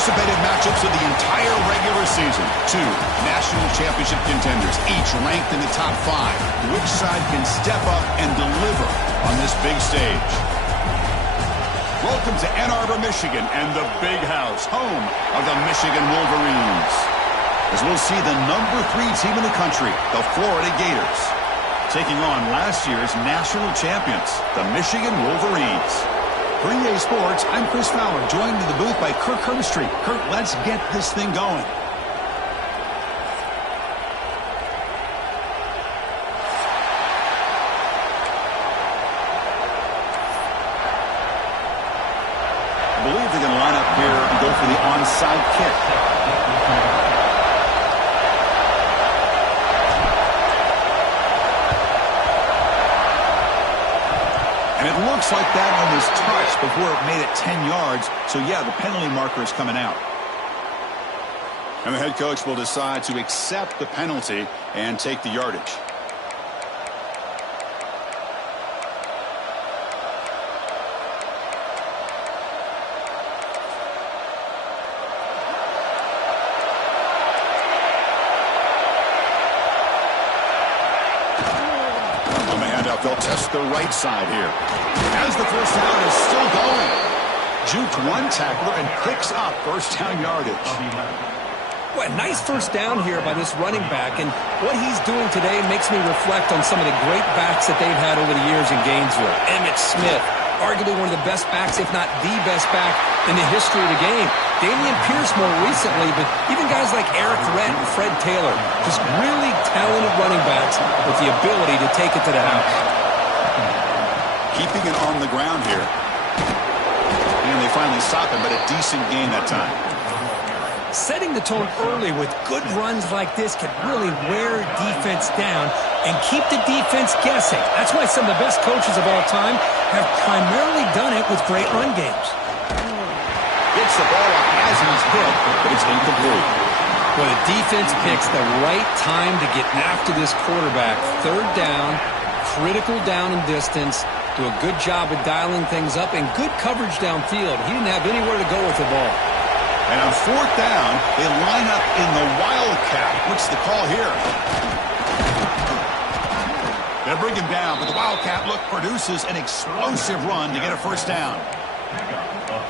anticipated matchups of the entire regular season. Two national championship contenders, each ranked in the top 5. Which side can step up and deliver on this big stage? Welcome to Ann Arbor, Michigan, and the Big House, home of the Michigan Wolverines. As we'll see the number 3 team in the country, the Florida Gators, taking on last year's national champions, the Michigan Wolverines. For EA Sports, I'm Chris Fowler, joined in the booth by Kirk Herbstreit. Kirk, let's get this thing going. I believe they're going to line up here and go for the onside kick. And it looks like that one was touched before it made it 10 yards. So, yeah, the penalty marker is coming out. And the head coach will decide to accept the penalty and take the yardage. They'll test the right side here. As the first down is still going. Juked one tackler and picks up first down yardage. Well, nice first down here by this running back. And what he's doing today makes me reflect on some of the great backs that they've had over the years in Gainesville. Emmitt Smith, arguably one of the best backs, if not the best back in the history of the game. Dameon Pierce more recently, but even guys like Eric Redd and Fred Taylor, just really talented running backs with the ability to take it to the house. Keeping it on the ground here. And they finally stop him, but a decent gain that time. Setting the tone early with good runs like this can really wear defense down and keep the defense guessing. That's why some of the best coaches of all time have primarily done it with great run games. Gets the ball up as he's hit, but it's incomplete. Well, the defense picks the right time to get after this quarterback. Third down, critical down and distance. Do a good job of dialing things up and good coverage downfield. He didn't have anywhere to go with the ball. And on fourth down, they line up in the Wildcat. What's the call here? They'll bring him down, but the Wildcat look produces an explosive run to get a first down.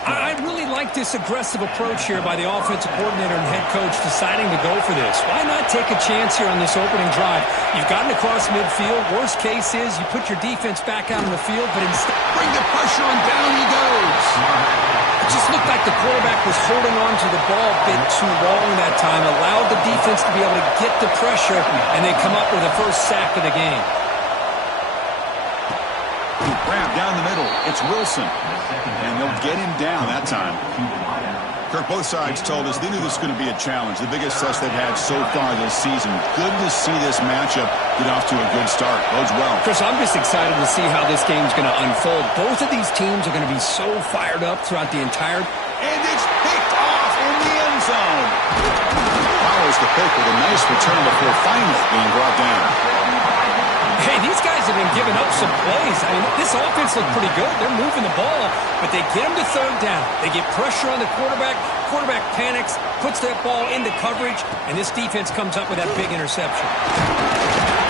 I really like this aggressive approach here by the offensive coordinator and head coach deciding to go for this. Why not take a chance here on this opening drive? You've gotten across midfield. Worst case is you put your defense back out on the field, but instead bring the pressure and down he goes. It just looked like the quarterback was holding on to the ball a bit too long that time, allowed the defense to be able to get the pressure, and they come up with the first sack of the game. Grab down the middle. It's Wilson. And they'll get him down that time. Kirk, both sides told us they knew this was going to be a challenge. The biggest test they've had so far this season. Good to see this matchup get off to a good start. Bodes well. Chris, I'm just excited to see how this game's going to unfold. Both of these teams are going to be so fired up throughout the entire... And it's picked off in the end zone. Follows the pick with a nice return before finally being brought down. Hey, these guys have been giving up some plays. I mean, this offense looked pretty good. They're moving the ball, but they get them to third down. They get pressure on the quarterback. Quarterback panics, puts that ball into coverage, and this defense comes up with that big interception.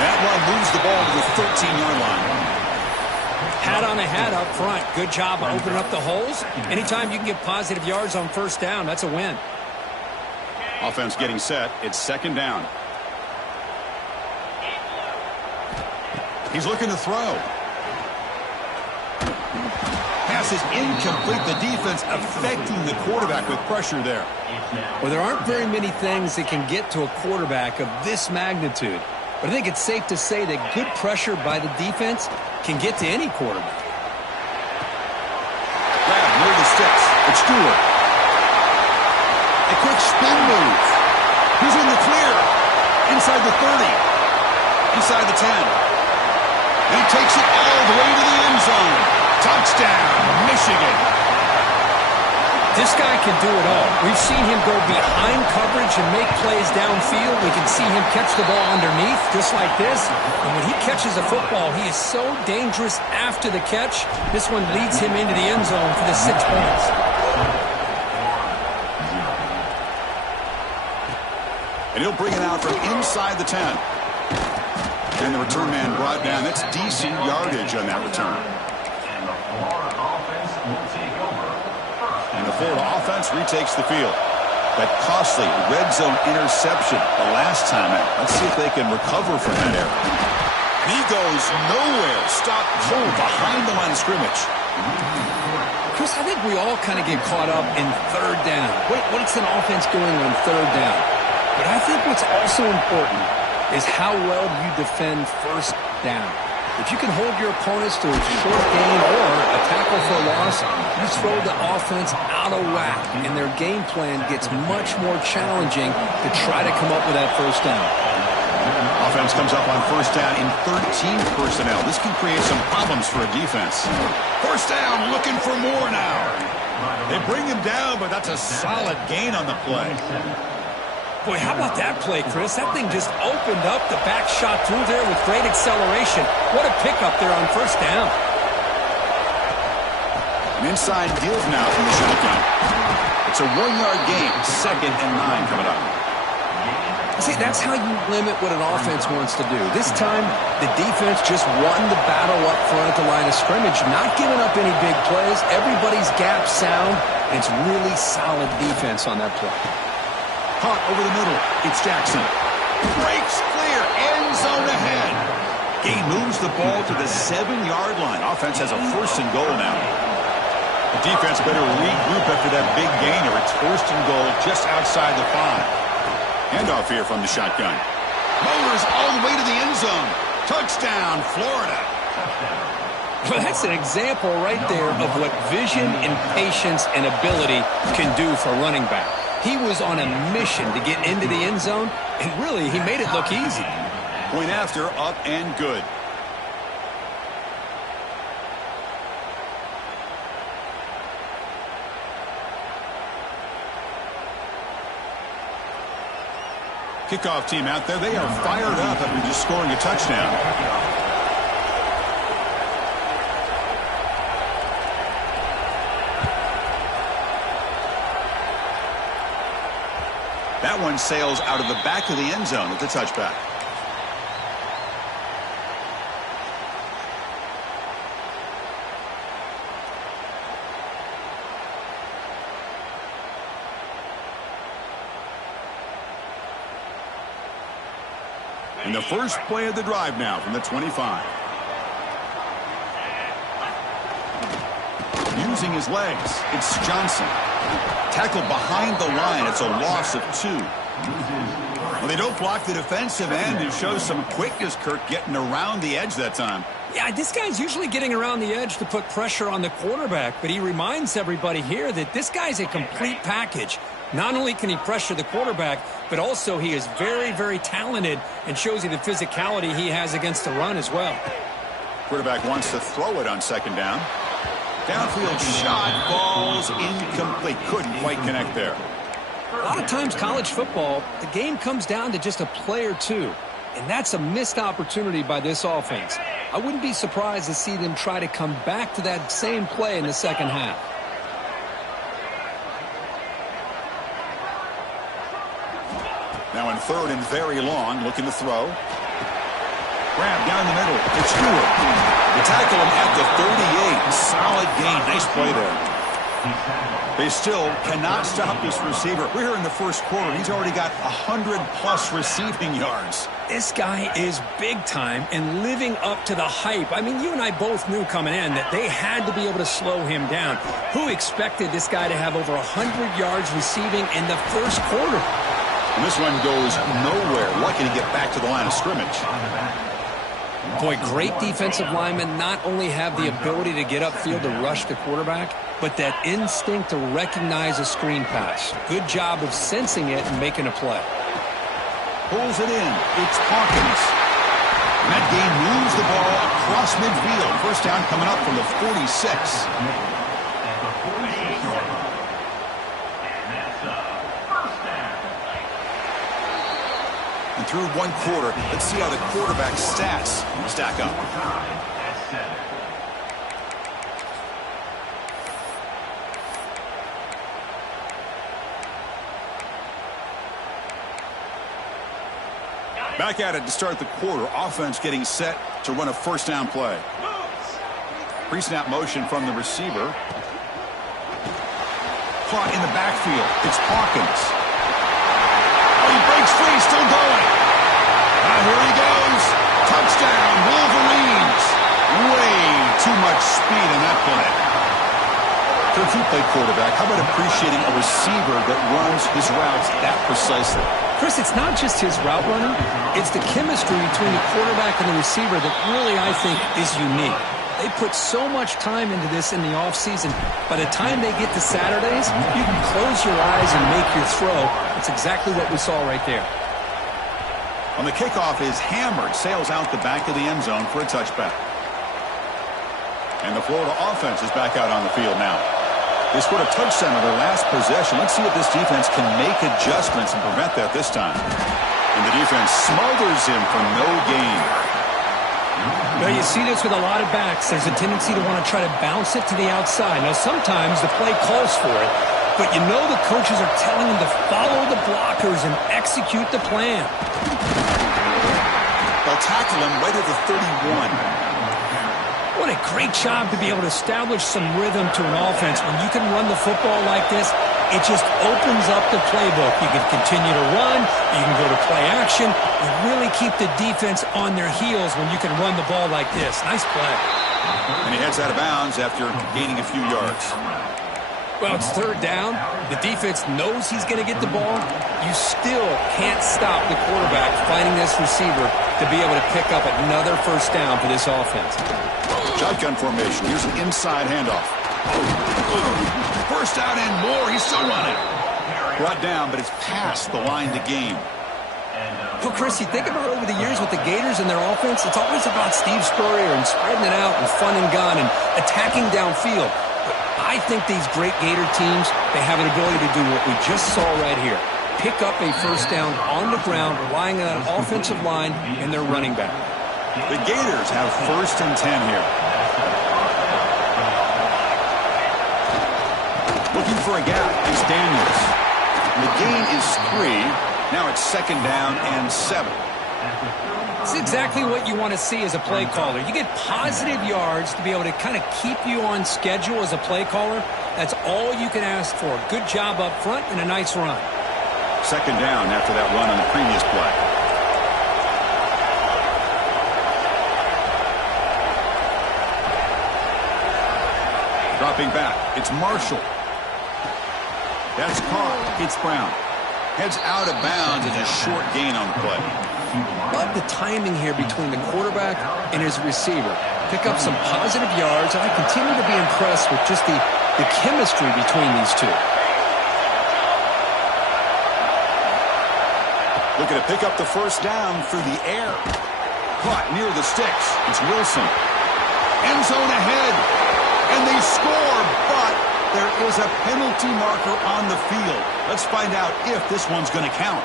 That one moves the ball to the 13-yard line. Hat on a hat up front. Good job of opening up the holes. Anytime you can get positive yards on first down, that's a win. Offense getting set. It's second down. He's looking to throw. Pass is incomplete. The defense affecting the quarterback with pressure there. Well, there aren't very many things that can get to a quarterback of this magnitude. But I think it's safe to say that good pressure by the defense can get to any quarterback. Grab near the sticks. It's Stewart. A quick spin move. He's in the clear. Inside the 30. Inside the 10. He takes it all the way to the end zone. Touchdown, Michigan. This guy can do it all. We've seen him go behind coverage and make plays downfield. We can see him catch the ball underneath, just like this. And when he catches a football, he is so dangerous after the catch. This one leads him into the end zone for the 6 points. And he'll bring it out from inside the 10. And the return man brought down. That's decent yardage on that return. And the Florida offense retakes the field. That costly red zone interception the last time out. Let's see if they can recover from that error. He goes nowhere. Stop cold behind the line of scrimmage. Chris, I think we all kind of get caught up in third down. What's an offense doing on third down? But I think what's also important is how well you defend first down. If you can hold your opponents to a short gain or a tackle for a loss, you throw the offense out of whack, and their game plan gets much more challenging to try to come up with that first down. Offense comes up on first down in 13 personnel. This can create some problems for a defense. First down, looking for more now. They bring him down, but that's a solid gain on the play. Boy, how about that play, Chris? That thing just opened up. The back shot through there with great acceleration. What a pickup there on first down. An inside give now from the shotgun. It's a 1-yard gain. 2nd and 9 coming up. See, that's how you limit what an offense wants to do. This time, the defense just won the battle up front at the line of scrimmage, not giving up any big plays. Everybody's gap sound, and it's really solid defense on that play. Caught over the middle. It's Jackson. Breaks clear. End zone ahead. Gain moves the ball to the 7-yard line. Offense has a 1st and goal now. The defense better regroup after that big gainer. It's 1st and goal just outside the 5. Handoff here from the shotgun. Motors all the way to the end zone. Touchdown, Florida. Well, that's an example right there of what vision and patience and ability can do for a running back. He was on a mission to get into the end zone, and really, he made it look easy. Point after, up and good. Kickoff team out there. They are fired up after just scoring a touchdown. That one sails out of the back of the end zone at the touchback. And the first play of the drive now from the 25. Using his legs, it's Johnson. Tackled behind the line. It's a loss of 2. Well, they don't block the defensive end. It shows some quickness, Kirk, getting around the edge that time. Yeah, this guy's usually getting around the edge to put pressure on the quarterback, but he reminds everybody here that this guy's a complete package. Not only can he pressure the quarterback, but also he is very, very talented and shows you the physicality he has against the run as well. Quarterback wants to throw it on 2nd down. Downfield shot, falls incomplete. Couldn't quite connect there. A lot of times college football, the game comes down to just a play or two. And that's a missed opportunity by this offense. I wouldn't be surprised to see them try to come back to that same play in the second half. Now in 3rd and very long, looking to throw. Grab down the middle. It's Stewart. They tackle him at the 38. Solid gain. Nice play there. They still cannot stop this receiver. We're here in the first quarter. He's already got 100-plus receiving yards. This guy is big time and living up to the hype. I mean, you and I both knew coming in that they had to be able to slow him down. Who expected this guy to have over 100 yards receiving in the first quarter? And this one goes nowhere. Lucky to get back to the line of scrimmage. Boy, great defensive linemen not only have the ability to get upfield to rush the quarterback, but that instinct to recognize a screen pass. Good job of sensing it and making a play. Pulls it in. It's Hawkins. And that game moves the ball across midfield. First down coming up from the 46. And through one quarter, let's see how the quarterback's stats stack up. Back at it to start the quarter. Offense getting set to run a first down play. Pre-snap motion from the receiver. Caught in the backfield. It's Hawkins. Oh, he breaks free. Still going. Here he goes. Touchdown, Wolverines. Way too much speed in that play. If you play quarterback, how about appreciating a receiver that runs his routes that precisely? Chris, it's not just his route running. It's the chemistry between the quarterback and the receiver that really, I think, is unique. They put so much time into this in the offseason. By the time they get to Saturdays, you can close your eyes and make your throw. That's exactly what we saw right there. On the kickoff is hammered, sails out the back of the end zone for a touchback. And the Florida offense is back out on the field now. They scored a touchdown on their last possession. Let's see if this defense can make adjustments and prevent that this time. And the defense smothers him for no gain. Well, you see this with a lot of backs. There's a tendency to want to try to bounce it to the outside. Now, sometimes the play calls for it, but you know the coaches are telling them to follow the blockers and execute the plan. They'll tackle him right at the 31. What a great job to be able to establish some rhythm to an offense. When you can run the football like this, it just opens up the playbook. You can continue to run. You can go to play action. You really keep the defense on their heels when you can run the ball like this. Nice play. And he heads out of bounds after gaining a few yards. Well, it's third down. The defense knows he's going to get the ball. You still can't stop the quarterback finding this receiver to be able to pick up another first down for this offense. Shotgun formation. Here's an inside handoff. First down and more. He's still running. Brought down, but it's past the line to gain. Well, Chris, you think about over the years with the Gators and their offense, it's always about Steve Spurrier and spreading it out and fun and gun and attacking downfield. But I think these great Gator teams, they have an ability to do what we just saw right here. Pick up a first down on the ground, relying on an offensive line and their running back. The Gators have first and 10 here. Looking for a gap is Daniels. The gain is 3. Now it's second down and 7. It's exactly what you want to see as a play caller. You get positive yards to be able to kind of keep you on schedule as a play caller. That's all you can ask for. Good job up front and a nice run. Second down after that run on the previous play. Dropping back, it's Marshall. That's caught. It's Brown. Heads out of bounds as a short gain on the play. Love the timing here between the quarterback and his receiver. Pick up some positive yards, and I continue to be impressed with just the chemistry between these two. Looking to pick up the first down through the air. Caught near the sticks. It's Wilson. End zone ahead. And they score, but there is a penalty marker on the field. Let's find out if this one's going to count.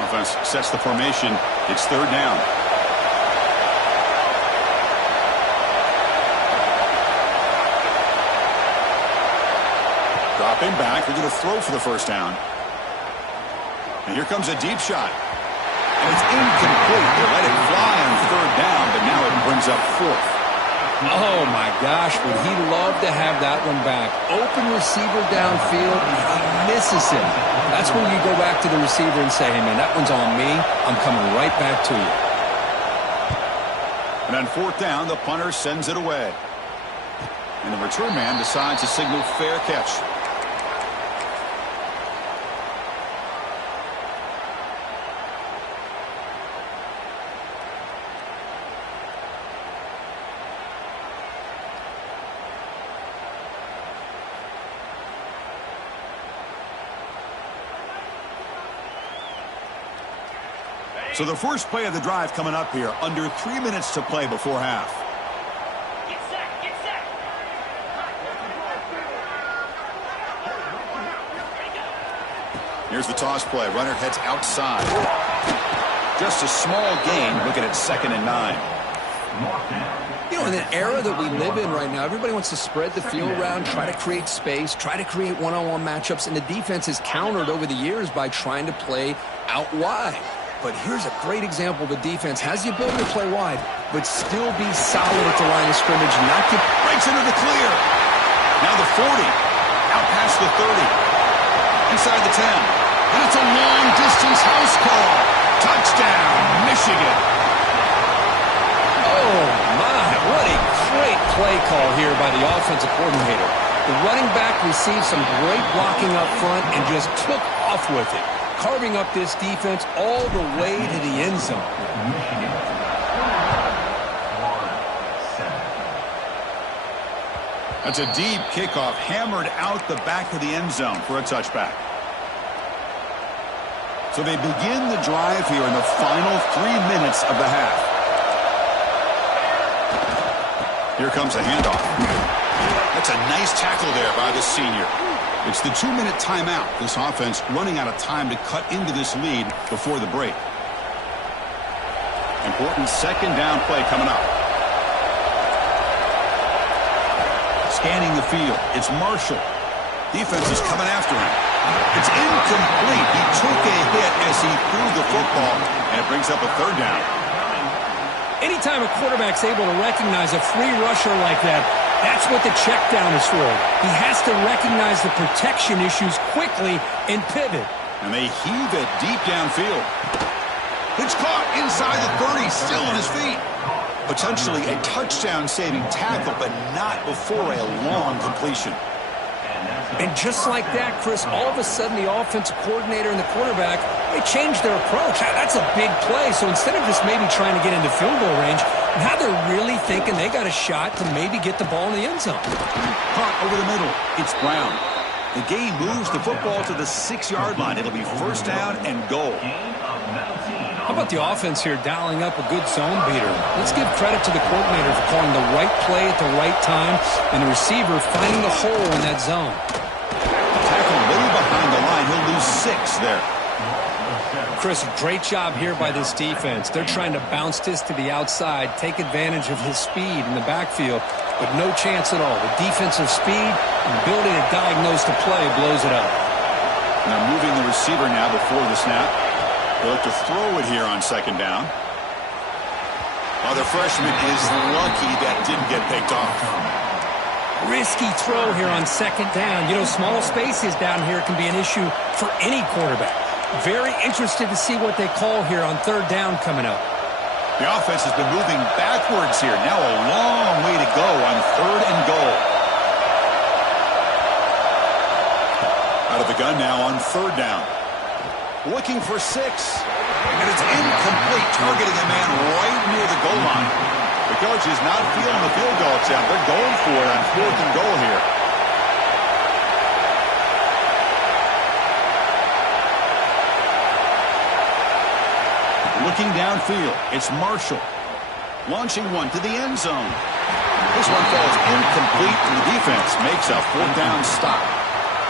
Offense sets the formation. It's third down. Dropping back. They're going to throw for the first down. And here comes a deep shot. And it's incomplete. They let it fly on third down, but now it brings up fourth. Oh, my gosh, would he love to have that one back. Open receiver downfield, and he misses him. That's when you go back to the receiver and say, hey, man, that one's on me. I'm coming right back to you. And on fourth down, the punter sends it away. And the return man decides to signal fair catch. So the first play of the drive coming up here, under 3 minutes to play before half. Get set, get set. Here's the toss play. Runner heads outside. Just a small gain, looking at 2nd and 9. You know, in an era that we live in right now, everybody wants to spread the field around, try to create space, try to create one-on-one matchups, and the defense is countered over the years by trying to play out wide. But here's a great example. The defense has the ability to play wide, but still be solid at the line of scrimmage and not get... Breaks into the clear. Now the 40. Out past the 30. Inside the 10. And it's a long-distance house call. Touchdown, Michigan. Oh, my. What a great play call here by the offensive coordinator. The running back received some great blocking up front and just took off with it, carving up this defense all the way to the end zone. That's a deep kickoff, hammered out the back of the end zone for a touchback. So they begin the drive here in the final 3 minutes of the half. Here comes a handoff. That's a nice tackle there by the senior. It's the 2-minute timeout. This offense running out of time to cut into this lead before the break. Important second down play coming up. Scanning the field. It's Marshall. Defense is coming after him. It's incomplete. He took a hit as he threw the football, and it brings up a third down. Anytime a quarterback's able to recognize a free rusher like that, that's what the check down is for. He has to recognize the protection issues quickly and pivot. And they heave it deep downfield. It's caught inside the 30, still on his feet. Potentially a touchdown-saving tackle, but not before a long completion. And just like that, Chris, all of a sudden the offensive coordinator and the quarterback, they changed their approach. That's a big play. So instead of just maybe trying to get into field goal range, now they're really thinking they got a shot to maybe get the ball in the end zone. Caught over the middle. It's Brown. The game moves the football to the 6-yard line. It'll be first down and goal. How about the offense here dialing up a good zone beater? Let's give credit to the coordinator for calling the right play at the right time and the receiver finding the hole in that zone. Tackle way behind the line. He'll lose 6 there. Chris, great job here by this defense. They're trying to bounce this to the outside, take advantage of his speed in the backfield, but no chance at all. The defensive speed and ability to diagnose the play blows it up. Now moving the receiver now before the snap. They'll look to throw it here on second down. Oh, the freshman is lucky that didn't get picked off. Risky throw here on second down. You know, small spaces down here can be an issue for any quarterback. Very interested to see what they call here on third down coming up. The offense has been moving backwards here. Now a long way to go on third and goal. Out of the gun now on third down. Looking for 6. And it's incomplete, targeting a man right near the goal line. The coach is not feeling the field goal attempt. They're going for it on fourth and goal here. Looking downfield, it's Marshall. Launching one to the end zone. This one falls incomplete, and the defense makes a fourth down stop.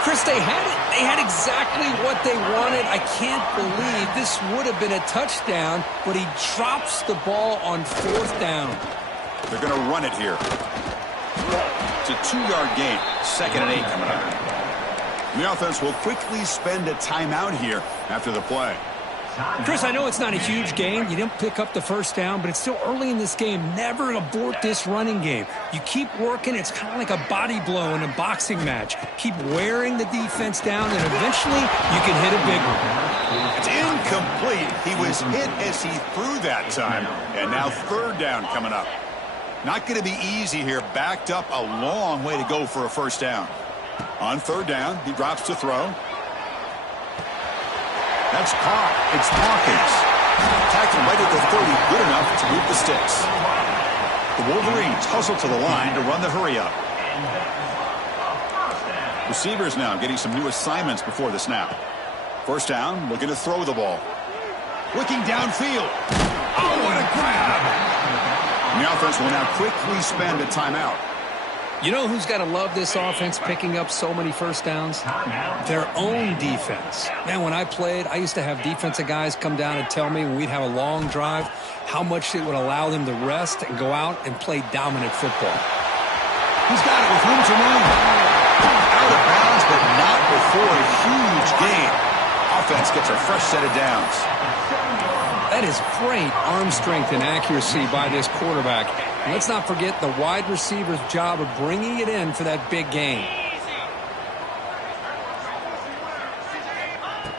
Chris, they had it. They had exactly what they wanted. I can't believe this would have been a touchdown, but he drops the ball on fourth down. They're going to run it here. It's a 2-yard gain. Second and 8 coming up. And the offense will quickly spend a timeout here after the play. Chris, I know it's not a huge game. You didn't pick up the first down, but it's still early in this game. Never abort this running game. You keep working. It's kind of like a body blow in a boxing match. Keep wearing the defense down, and eventually you can hit a big one. It's incomplete. He was hit as he threw that time. And now third down coming up. Not going to be easy here. Backed up a long way to go for a first down. On third down, he drops to throw. That's caught. It's Hawkins. Tackling right at the 30, good enough to move the sticks. The Wolverines hustle to the line to run the hurry up. Receivers now getting some new assignments before the snap. First down, looking to throw the ball. Looking downfield. Oh, what a grab! And the offense will now quickly spend a timeout. You know who's got to love this offense picking up so many first downs? Their own defense. Man, when I played, I used to have defensive guys come down and tell me when we'd have a long drive how much it would allow them to rest and go out and play dominant football. He's got it with room to run. Out of bounds, but not before a huge gain. Offense gets a fresh set of downs. That is great arm strength and accuracy by this quarterback. And let's not forget the wide receiver's job of bringing it in for that big gain.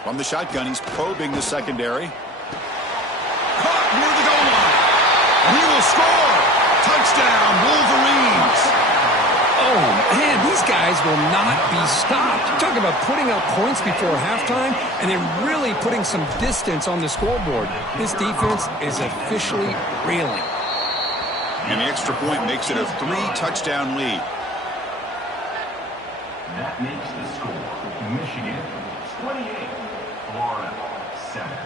From the shotgun, he's probing the secondary. Caught near the goal line. And he will score. Touchdown, Wolverines. Oh, man, these guys will not be stopped. Talk about putting up points before halftime and then really putting some distance on the scoreboard. This defense is officially reeling. And the extra point makes it a 3-touchdown lead. That makes the score Michigan 28, Florida 7.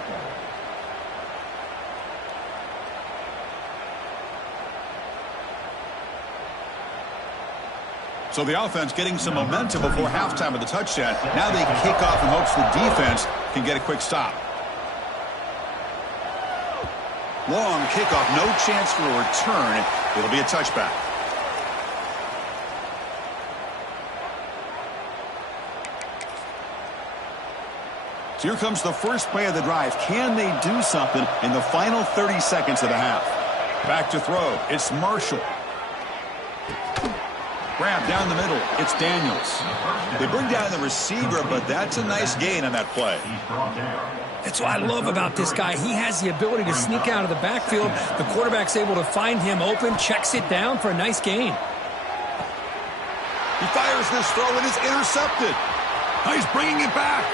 So the offense getting some momentum before halftime of the touchdown. Now they kick off in hopes the defense can get a quick stop. Long kickoff, no chance for a return. It'll be a touchback. So here comes the first play of the drive. Can they do something in the final 30 seconds of the half? Back to throw. It's Marshall. Grab down the middle. It's Daniels. They bring down the receiver, but that's a nice gain on that play. That's what I love about this guy. He has the ability to sneak out of the backfield. The quarterback's able to find him open, checks it down for a nice gain. He fires this throw and it's intercepted. Now he's bringing it back.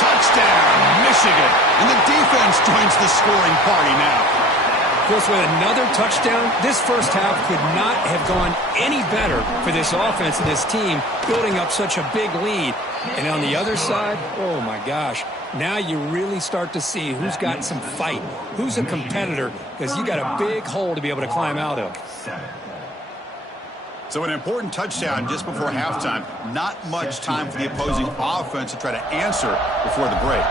Touchdown, Michigan. And the defense joins the scoring party now. Of course, with another touchdown, this first half could not have gone any better for this offense and this team, building up such a big lead. And on the other side, oh my gosh, now you really start to see who's got some fight, who's a competitor, because you got a big hole to be able to climb out of. So an important touchdown just before halftime. Not much time for the opposing offense to try to answer before the break.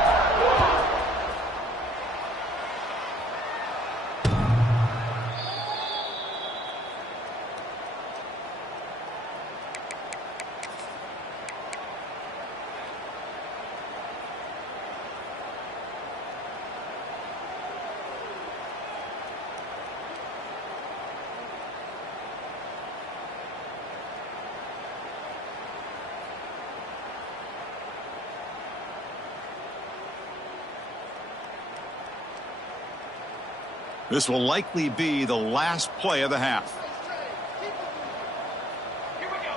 This will likely be the last play of the half. Here we go.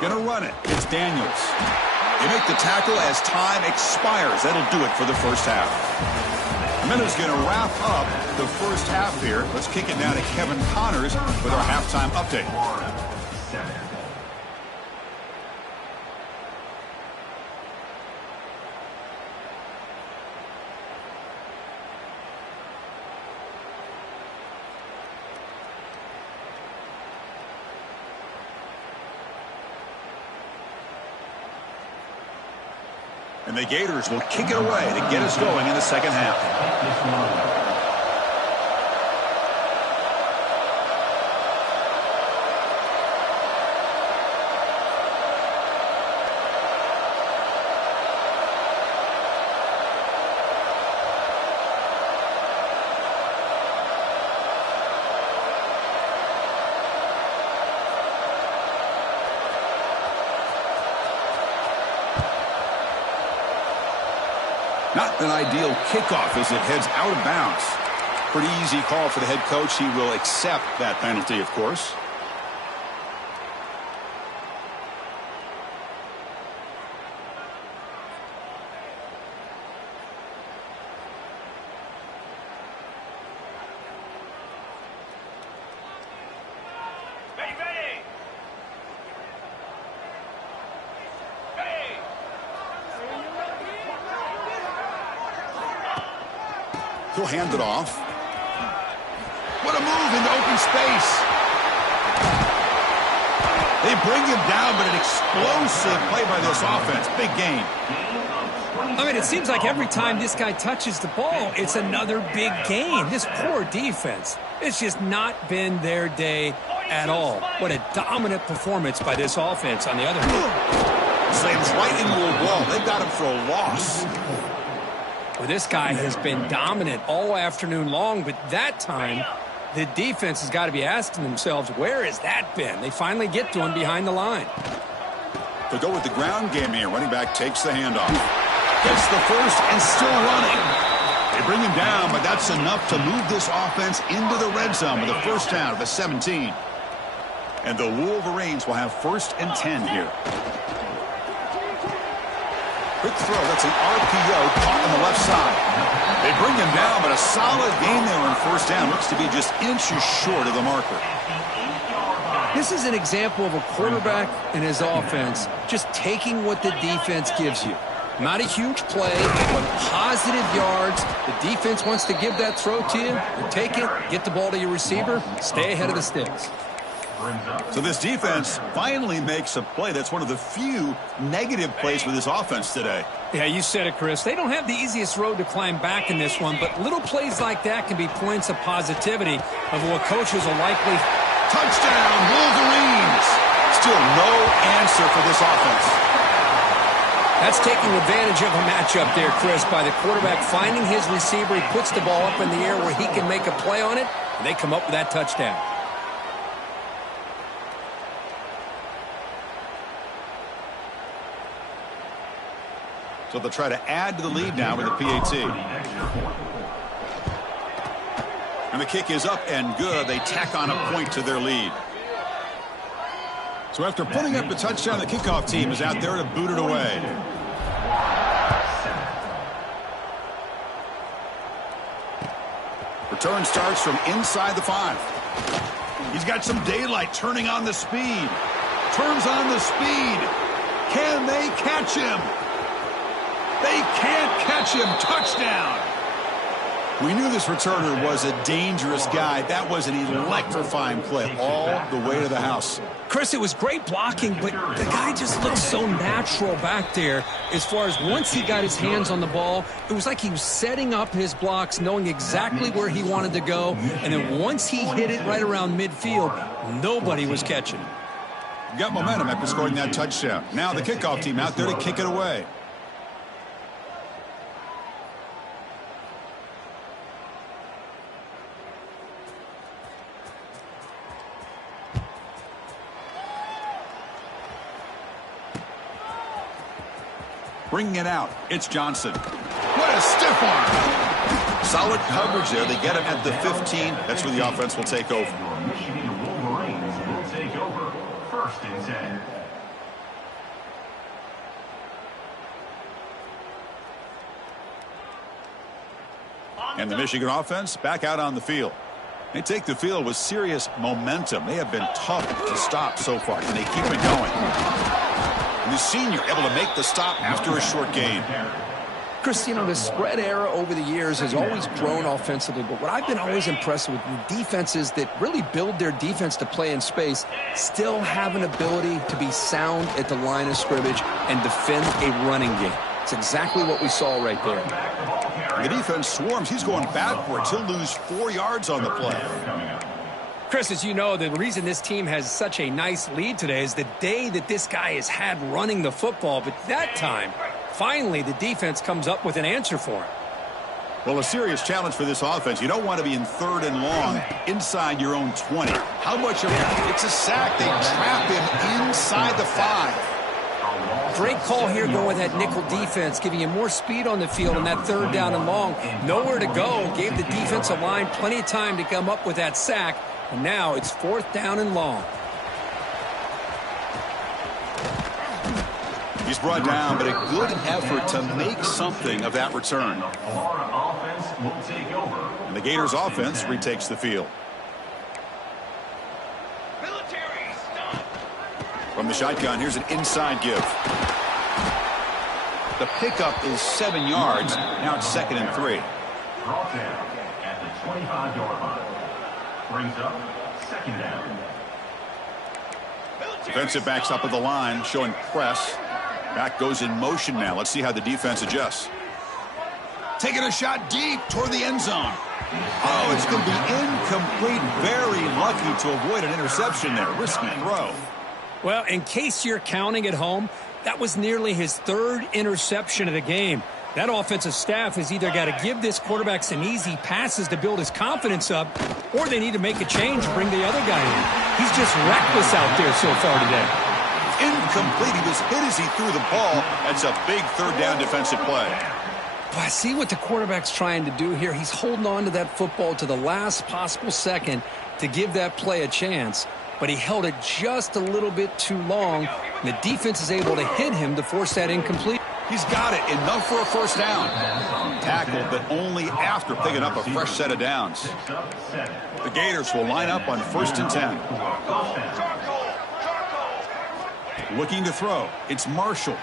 Gonna run it. It's Daniels. They make the tackle as time expires. That'll do it for the first half. Minute's gonna wrap up the first half here. Let's kick it down to Kevin Connors with our halftime update. And the Gators will kick it away to get us going in the second half. Not an ideal kickoff as it heads out of bounds. Pretty easy call for the head coach. He will accept that penalty, of course. He'll hand it off. What a move into open space. They bring him down, but an explosive play by this offense. Big gain. I mean, it seems like every time this guy touches the ball, it's another big gain. This poor defense, it's just not been their day at all. What a dominant performance by this offense on the other hand. Slams right into a wall. They've got him for a loss. Well, this guy has been dominant all afternoon long, but that time, the defense has got to be asking themselves, where has that been? They finally get to him behind the line. To go with the ground game here, running back takes the handoff. Gets the first and still running. They bring him down, but that's enough to move this offense into the red zone with a first down at the 17. And the Wolverines will have 1st and 10 here. Quick throw, that's an RPO caught on the left side. They bring him down, but a solid gain there on first down. Looks to be just inches short of the marker. This is an example of a quarterback and his offense just taking what the defense gives you. Not a huge play, but positive yards. The defense wants to give that throw to you. You take it, get the ball to your receiver, stay ahead of the sticks. So this defense finally makes a play. That's one of the few negative plays for this offense today. Yeah, you said it, Chris. They don't have the easiest road to climb back in this one, but little plays like that can be points of positivity of what coaches will likely... Touchdown, Wolverines! Still no answer for this offense. That's taking advantage of a matchup there, Chris, by the quarterback finding his receiver. He puts the ball up in the air where he can make a play on it, and they come up with that touchdown. So they'll try to add to the lead now with the PAT. And the kick is up and good. They tack on a point to their lead. So after putting up the touchdown, the kickoff team is out there to boot it away. Return starts from inside the 5. He's got some daylight, turning on the speed. Turns on the speed. Can they catch him? They can't catch him. Touchdown. We knew this returner was a dangerous guy. That was an electrifying play all the way to the house. Chris, it was great blocking, but the guy just looked so natural back there as far as once he got his hands on the ball, it was like he was setting up his blocks, knowing exactly where he wanted to go, and then once he hit it right around midfield, nobody was catching. Got momentum after scoring that touchdown. Now the kickoff team out there to kick it away. Bringing it out, it's Johnson. What a stiff arm. Solid coverage there. They get him at the 15. That's where the offense will take over. Michigan Wolverines will take over. 1st and 10. And the Michigan offense back out on the field. They take the field with serious momentum. They have been tough to stop so far. Can they keep it going? And the senior able to make the stop after a short gain. Chris, you know, the spread era over the years has always grown offensively, but what I've been always impressed with the defenses that really build their defense to play in space still have an ability to be sound at the line of scrimmage and defend a running game. It's exactly what we saw right there. The defense swarms. He's going backwards. He'll lose 4 yards on the play. Chris, as you know, the reason this team has such a nice lead today is the day that this guy has had running the football. But that time, finally, the defense comes up with an answer for him. Well, a serious challenge for this offense. You don't want to be in 3rd and long inside your own 20. How much of it? It's a sack. They trap him inside the 5. Great call here going with that nickel defense, giving you more speed on the field on that 3rd down and long. Nowhere to go. Gave the defensive line plenty of time to come up with that sack. And now it's 4th down and long. He's brought down, but a good effort to make something of that return. And the Gators offense retakes the field. From the shotgun, here's an inside give. The pickup is 7 yards. Now it's 2nd and 3. Brought down at the 25-yard line. Brings up 2nd down. Defensive backs up at the line, showing press. Back goes in motion now. Let's see how the defense adjusts. Taking a shot deep toward the end zone. Oh, it's going to be incomplete. Very lucky to avoid an interception there. Risky throw. Well, in case you're counting at home, that was nearly his third interception of the game. That offensive staff has either got to give this quarterback some easy passes to build his confidence up, or they need to make a change and bring the other guy in. He's just reckless out there so far today. Incomplete. He was hit as he threw the ball. That's a big third down defensive play. But I see what the quarterback's trying to do here. He's holding on to that football to the last possible second to give that play a chance. But he held it just a little bit too long, and the defense is able to hit him to force that incomplete. He's got it. Enough for a first down. Tackled, but only after picking up a fresh set of downs. The Gators will line up on 1st and 10. Looking to throw. It's Marshall.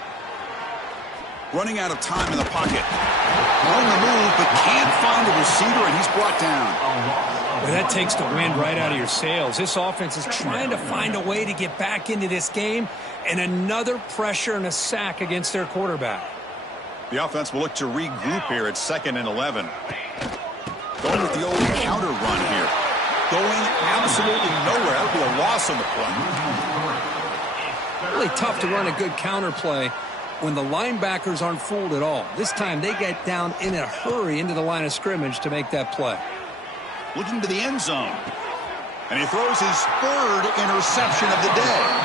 Running out of time in the pocket. On the move, but can't find a receiver, and he's brought down. Well, that takes the wind right out of your sails. This offense is trying to find a way to get back into this game, and another pressure and a sack against their quarterback. The offense will look to regroup here at 2nd and 11. Going with the old counter run here. Going absolutely nowhere. That'll be a loss on the play. Really tough to run a good counter play when the linebackers aren't fooled at all. This time they get down in a hurry into the line of scrimmage to make that play. Looking to the end zone. And he throws his 3rd interception of the day.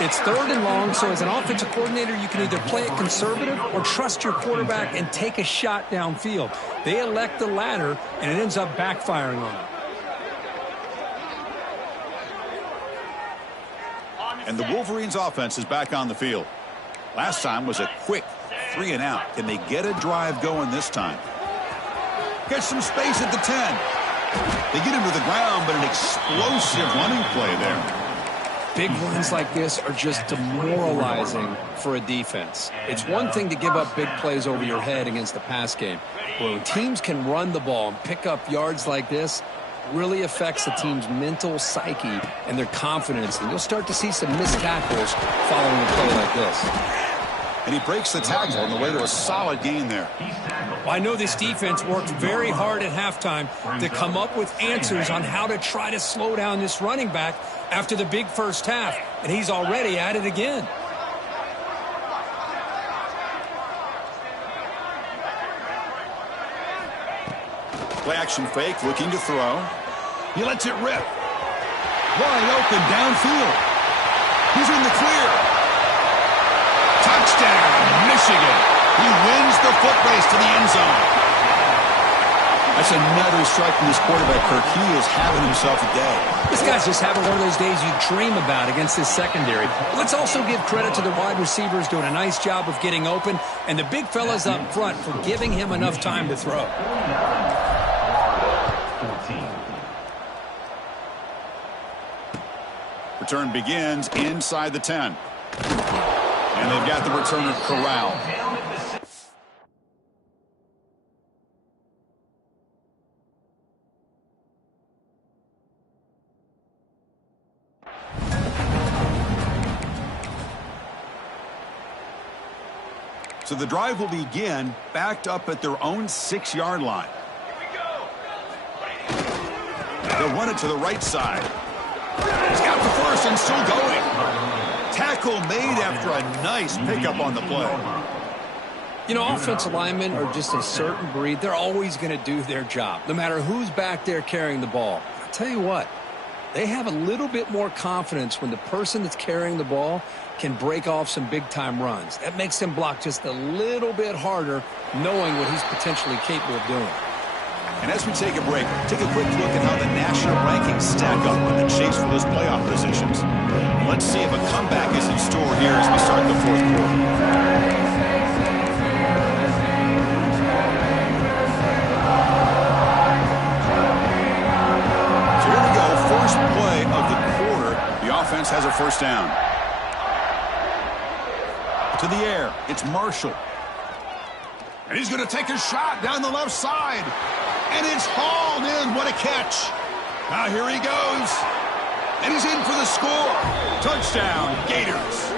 It's 3rd and long, so as an offensive coordinator, you can either play it conservative or trust your quarterback and take a shot downfield. They elect the latter, and it ends up backfiring on them. And the Wolverines' offense is back on the field. Last time was a quick 3 and out. Can they get a drive going this time? Get some space at the 10. They get him to the ground, but an explosive running play there. Big runs like this are just demoralizing for a defense. It's one thing to give up big plays over your head against the pass game. But when teams can run the ball and pick up yards like this, really affects the team's mental psyche and their confidence. And you'll start to see some missed tackles following a play like this. And he breaks the tackle on the way to a solid gain there. Well, I know this defense worked very hard at halftime to come up with answers on how to try to slow down this running back after the big first half, and he's already at it again. Play action fake, looking to throw. He lets it rip. Wide open downfield. He's in the clear. Touchdown, Michigan. He wins the foot race to the end zone. That's another strike from this quarterback, Kirk. He is having himself a day. This guy's just having one of those days you dream about against his secondary. Let's also give credit to the wide receivers doing a nice job of getting open, and the big fellas up front for giving him enough time to throw. Return begins inside the 10. And they've got the returner corralled. So the drive will begin backed up at their own 6-yard line. They'll run it to the right side. He's got the first and still going. Tackle made after a nice pickup on the play. You know, offensive linemen are just a certain breed. They're always going to do their job, no matter who's back there carrying the ball. I'll tell you what, they have a little bit more confidence when the person that's carrying the ball can break off some big-time runs. That makes them block just a little bit harder, knowing what he's potentially capable of doing. And as we take a break, take a quick look at how the national rankings stack up in the chase for those playoff positions. Let's see if a comeback is in store here as we start the 4th quarter. So here we go, first play of the quarter. The offense has a first down. To the air, it's Marshall. And he's going to take a shot down the left side. And it's hauled in. What a catch. Now here he goes. And he's in for the score. Touchdown, Gators.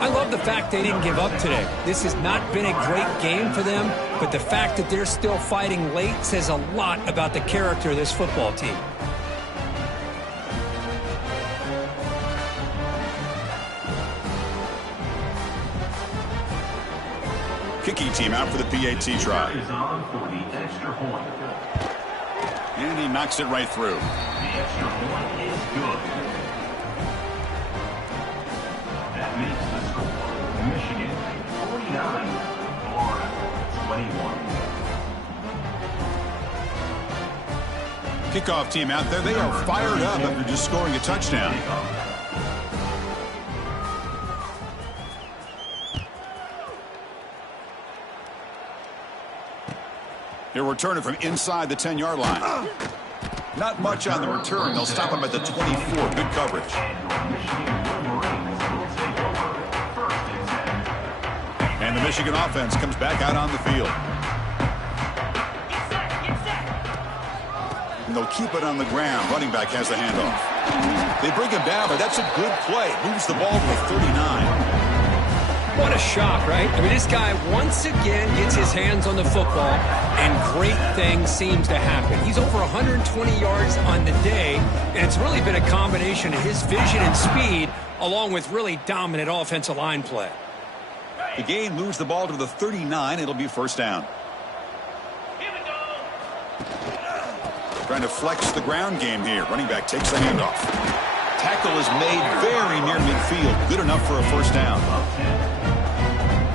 I love the fact they didn't give up today. This has not been a great game for them, but the fact that they're still fighting late says a lot about the character of this football team. kicking team out for the PAT try. Is on for the extra point. And he knocks it right through. The extra point is good. That makes the score Michigan 49, Florida 21. Kickoff team out there. They are fired up after just scoring a touchdown. He'll return it from inside the 10-yard line. Not much on the return. They'll stop him at the 24. Good coverage. And the Michigan offense comes back out on the field. And they'll keep it on the ground. Running back has the handoff. They bring him down, but that's a good play. Moves the ball to the 39. What a shock, right? I mean, this guy once again gets his hands on the football, and great things seems to happen. He's over 120 yards on the day, and it's really been a combination of his vision and speed, along with really dominant offensive line play. The gain moves the ball to the 39. It'll be first down. Trying to flex the ground game here. Running back takes the handoff. Tackle is made very near midfield. Good enough for a first down.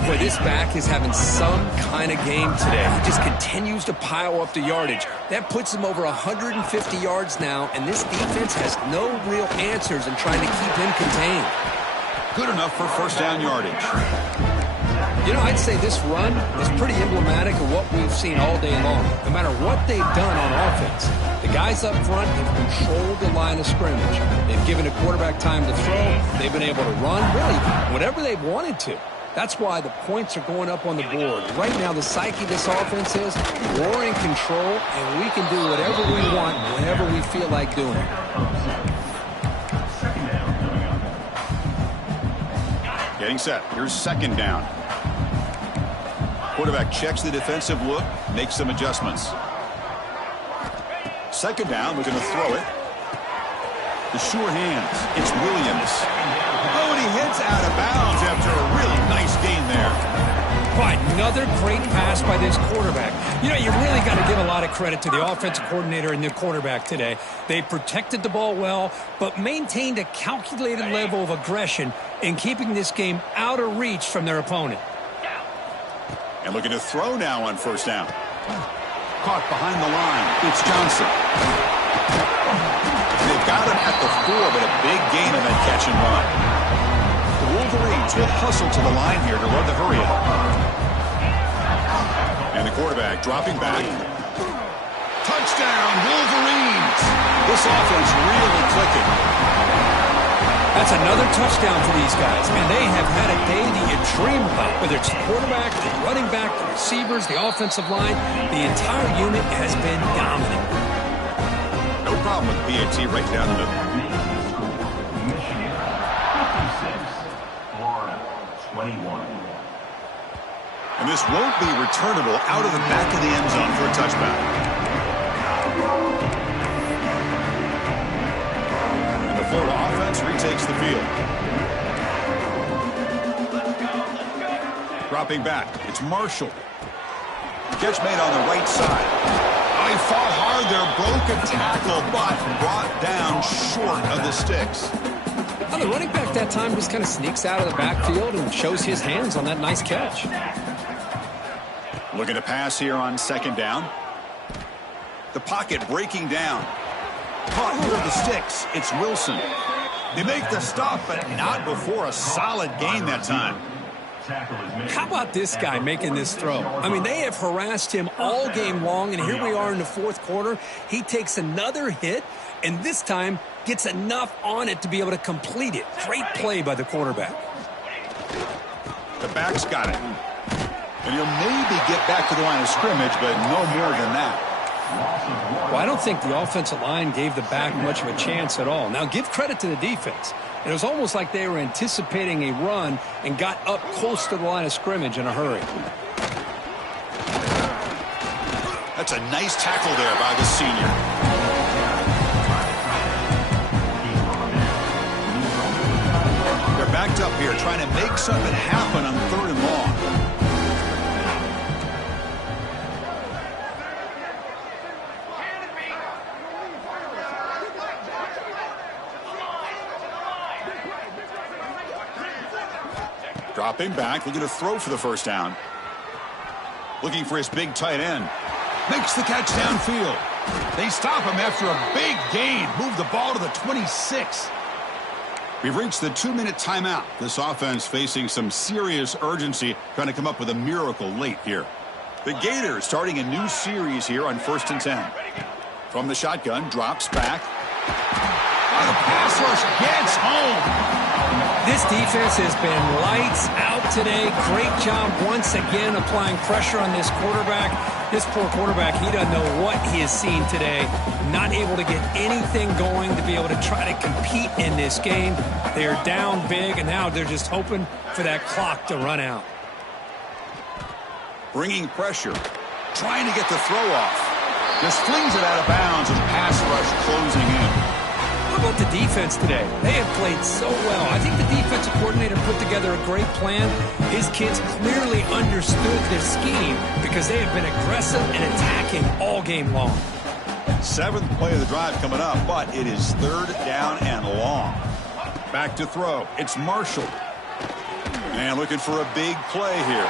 Boy, this back is having some kind of game today. He just continues to pile up the yardage. That puts him over 150 yards now, and this defense has no real answers in trying to keep him contained. Good enough for first down yardage. You know, I'd say this run is pretty emblematic of what we've seen all day long. No matter what they've done on offense, the guys up front have controlled the line of scrimmage. They've given a quarterback time to throw. They've been able to run, really, whatever they've wanted to. That's why the points are going up on the board. Right now, the psyche of this offense is we're in control, and we can do whatever we want whenever we feel like doing it. Getting set. Here's second down. Quarterback checks the defensive look, makes some adjustments. Second down, we're going to throw it. The sure hands. It's Williams. Oh, and he heads out of bounds after a really nice gain there. But another great pass by this quarterback. You know, you really got to give a lot of credit to the offensive coordinator and the quarterback today. They protected the ball well, but maintained a calculated level of aggression in keeping this game out of reach from their opponent. And looking to throw now on first down. Caught behind the line. It's Johnson. They've got him at the 4, but a big gain on that catch and run. The Wolverines will hustle to the line here to run the hurry up. And the quarterback dropping back. Touchdown, Wolverines! This offense really clicking. That's another touchdown for these guys. Man, they have had a day that you dream about. Whether it's the quarterback, the running back, the receivers, the offensive line, the entire unit has been dominant. No problem with PAT right down the middle. Michigan 56, Florida 21. And this won't be returnable out of the back of the end zone for a touchback. And the Florida offense retakes the field. Dropping back, it's Marshall. Catch made on the right side. He fought hard there, broke a tackle, but brought down short of the sticks. Well, the running back that time just kind of sneaks out of the backfield and shows his hands on that nice catch. Looking to pass here on second down. The pocket breaking down. Caught near the sticks. It's Wilson. They make the stop, but not before a solid gain that time. How about this guy making this throw? I mean, they have harassed him all game long, and here we are in the fourth quarter. He takes another hit, and this time gets enough on it to be able to complete it. Great play by the quarterback. The back's got it. And he'll maybe get back to the line of scrimmage, but no more than that. Well, I don't think the offensive line gave the back much of a chance at all. Now, give credit to the defense. It was almost like they were anticipating a run and got up close to the line of scrimmage in a hurry. That's a nice tackle there by the senior. They're backed up here trying to make something happen on 3rd and long. Dropping back, looking to throw for the first down. Looking for his big tight end. Makes the catch downfield. They stop him after a big gain. Move the ball to the 26. We've reached the 2-minute timeout. This offense facing some serious urgency, trying to come up with a miracle late here. The Gators starting a new series here on 1st and 10. From the shotgun, drops back. Oh, the pass rush gets home. This defense has been lights out today. Great job once again applying pressure on this quarterback. This poor quarterback, he doesn't know what he has seen today. Not able to get anything going to be able to try to compete in this game. They are down big, and now they're just hoping for that clock to run out. Bringing pressure. Trying to get the throw off. Just flings it out of bounds with pass rush closing in. How about the defense today? They have played so well. I think the defensive coordinator put together a great plan. His kids clearly understood their scheme because they have been aggressive and attacking all game long. 7th play of the drive coming up, but it is 3rd down and long. Back to throw. It's Marshall. And looking for a big play here.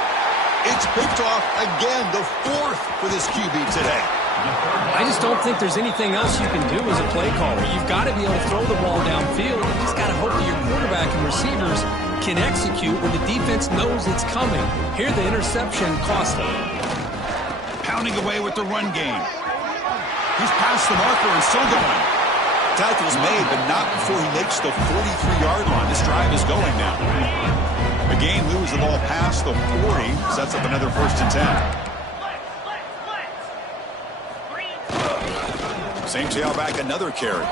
It's picked off again, the 4th for this QB today. I just don't think there's anything else you can do as a play caller. You've got to be able to throw the ball downfield. You just got to hope that your quarterback and receivers can execute when the defense knows it's coming. Here, the interception cost them. Pounding away with the run game. He's past the marker and still going. Tackle's made, but not before he makes the 43-yard line. This drive is going now. The game moves the ball past the 40. Sets up another 1st and 10. Same tailback, another carry.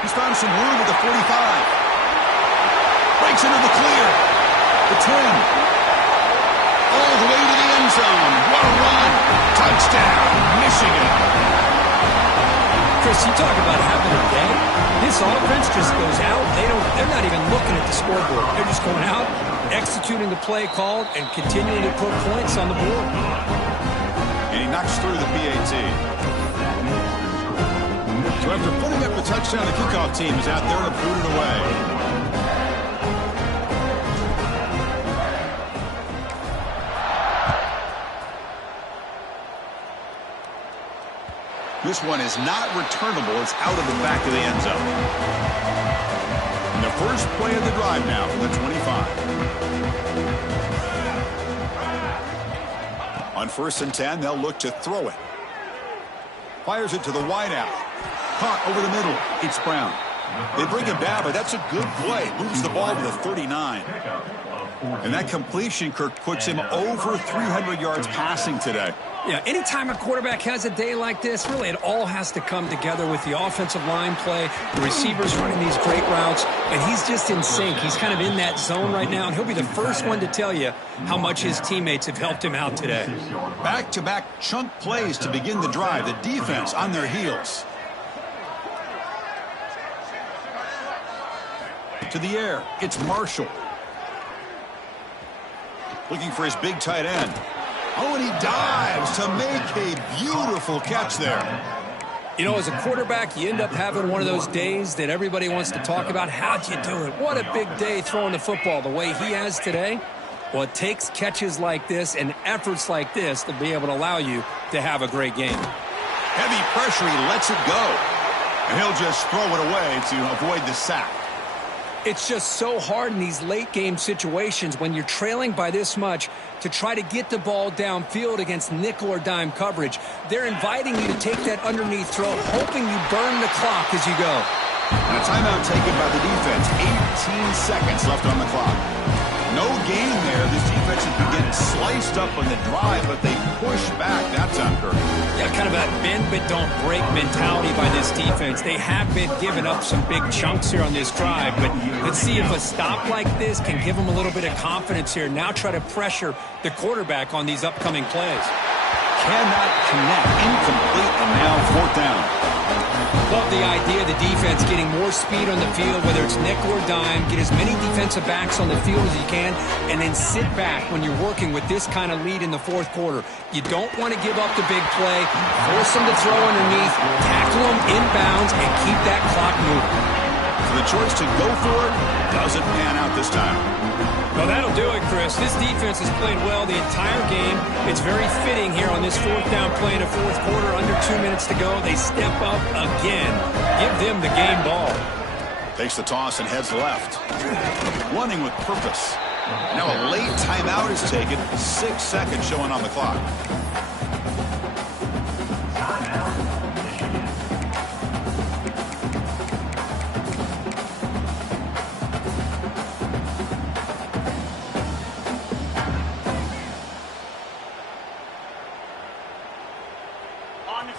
He's found some room at the 45. Breaks into the clear. The 10. All the way to the end zone. What a run. Touchdown, Michigan. Chris, you talk about having a day. This offense just goes out. They're not even looking at the scoreboard. They're just going out, executing the play called, and continuing to put points on the board. And he knocks through the PAT. So after putting up the touchdown, the kickoff team is out there to boot it away. This one is not returnable. It's out of the back of the end zone. And the first play of the drive now from the 25. On 1st and 10, they'll look to throw it. Fires it to the wideout. Caught over the middle. It's Brown. They bring him down, but that's a good play. Moves the ball to the 39. And that completion, Kirk, puts him over 300 yards passing today. Yeah, anytime a quarterback has a day like this, really it all has to come together with the offensive line play, the receivers running these great routes, and he's just in sync. He's kind of in that zone right now, and he'll be the first one to tell you how much his teammates have helped him out today. Back-to-back chunk plays to begin the drive. The defense on their heels. To the air, it's Marshall. Looking for his big tight end. Oh, and he dives to make a beautiful catch there. You know, as a quarterback, you end up having one of those days that everybody wants to talk about. How'd you do it? What a big day throwing the football the way he has today. Well, it takes catches like this and efforts like this to be able to allow you to have a great game. Heavy pressure, he lets it go. And he'll just throw it away to avoid the sack. It's just so hard in these late-game situations when you're trailing by this much to try to get the ball downfield against nickel or dime coverage. They're inviting you to take that underneath throw, hoping you burn the clock as you go. And a timeout taken by the defense. 18 seconds left on the clock. No gain there. This defense has been getting sliced up on the drive, but they push back that time, Kirk. Yeah, kind of a bend but don't break mentality by this defense. They have been giving up some big chunks here on this drive, but let's see if a stop like this can give them a little bit of confidence here. Now try to pressure the quarterback on these upcoming plays. Cannot connect. Incomplete, and now 4th down. Love the idea of the defense getting more speed on the field, whether it's nickel or dime. Get as many defensive backs on the field as you can, and then sit back when you're working with this kind of lead in the 4th quarter. You don't want to give up the big play. Force them to throw underneath, tackle them inbounds, and keep that clock moving. So the choice to go for it doesn't pan out this time. Well, that'll do it, Chris. This defense has played well the entire game. It's very fitting here on this fourth down play in the fourth quarter. Under 2 minutes to go. They step up again. Give them the game ball. Takes the toss and heads left. Running with purpose. Now a late timeout is taken. 6 seconds showing on the clock.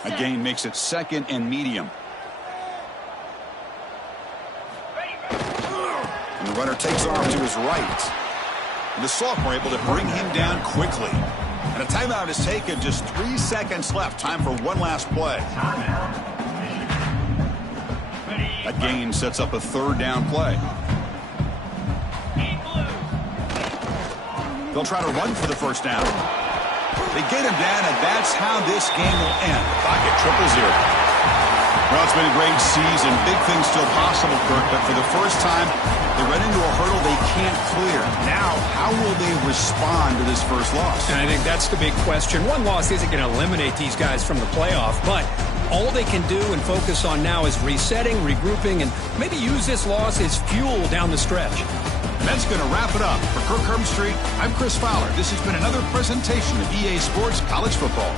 A gain makes it 2nd and medium. And the runner takes off to his right. And the sophomore able to bring him down quickly. And a timeout is taken. Just 3 seconds left. Time for one last play. That gain sets up a 3rd down play. They'll try to run for the 1st down. They get him down, and that's how this game will end. Clock at 0-0. Well, it's been a great season. Big things still possible, Kirk, but for the first time, they run into a hurdle they can't clear. Now, how will they respond to this first loss? And I think that's the big question. One loss isn't going to eliminate these guys from the playoff, but all they can do and focus on now is resetting, regrouping, and maybe use this loss as fuel down the stretch. And that's going to wrap it up. For Kirk Herbstreit, I'm Chris Fowler. This has been another presentation of EA Sports College Football.